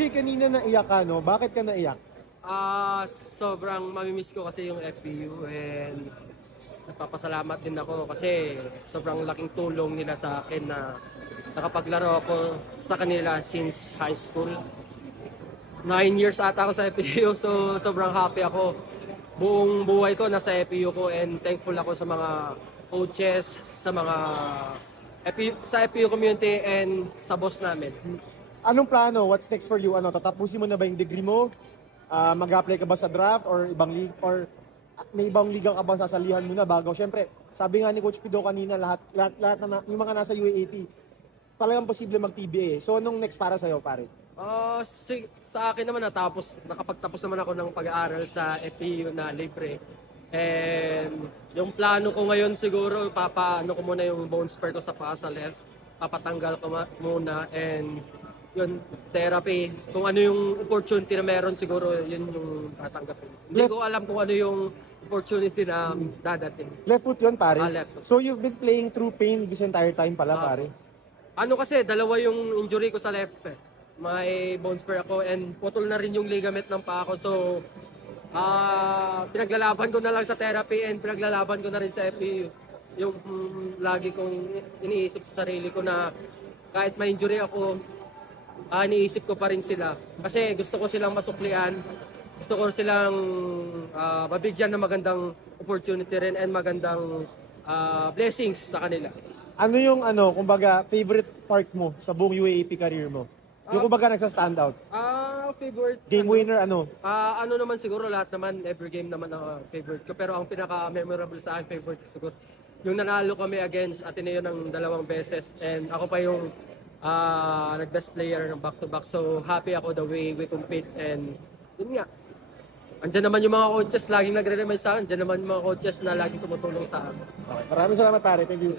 AJ, kanina naiyak ka, no? Bakit ka naiyak? Sobrang mamimiss ko kasi yung FPU and nagpapasalamat din ako kasi sobrang laking tulong nila sa akin na nakapaglaro ako sa kanila since high school. 9 years ata ako sa FPU, so sobrang happy ako. Buong buhay ko nasa FPU ko and thankful ako sa mga coaches, sa mga sa FPU community and sa boss namin. Anong plano? What's next for you? Ano, tatapusin mo na ba yung degree mo? Mag-apply ka ba sa draft or ibang league or may ibang liga ka ba sasalihan mo na bago? Siyempre, sabi nga ni Coach Pido kanina, lahat na, yung mga nasa UAAP, talagang posible mag-PBA. So, anong next para sa'yo, pare? Sa akin naman nakapagtapos naman ako ng pag-aaral sa FPU na libre. And yung plano ko ngayon siguro, papaano ko muna yung bone spur ko sa paa sa left. Papatanggal ko muna and yun, therapy. Kung ano yung opportunity na meron siguro, yun yung tatanggapin. Hindi ko alam kung ano yung opportunity na dadating. Left foot yun, pare? Left foot. So you've been playing through pain this entire time pala, pare? Ano kasi, dalawa yung injury ko sa left. May bone spur ako and putol na rin yung ligament ng paa ko. So, pinaglalaban ko na lang sa therapy and pinaglalaban ko na rin sa FPU. Yung lagi kong iniisip sa sarili ko na kahit may injury ako, iniisip ko pa rin sila. Kasi gusto ko silang masuklian, gusto ko silang mabigyan ng magandang opportunity rin and magandang blessings sa kanila. Ano yung kumbaga, favorite part mo sa buong UAAP career mo? Yung kumbaga nagsa-stand out? Favorite. Game winner, ano? Ano naman siguro, lahat naman, every game naman favorite ko. Pero ang pinaka-memorable sa akin, favorite ko siguro, yung nanalo kami against Ateneo ng 2 beses and ako pa yung nag-best player ng back-to-back. So, happy ako the way we compete and yun nga. Andyan naman yung mga coaches, laging nagre-remind sa akin. Andyan naman yung mga coaches na laging tumutulong sa akin. Okay. Maraming salamat, pare. Thank you.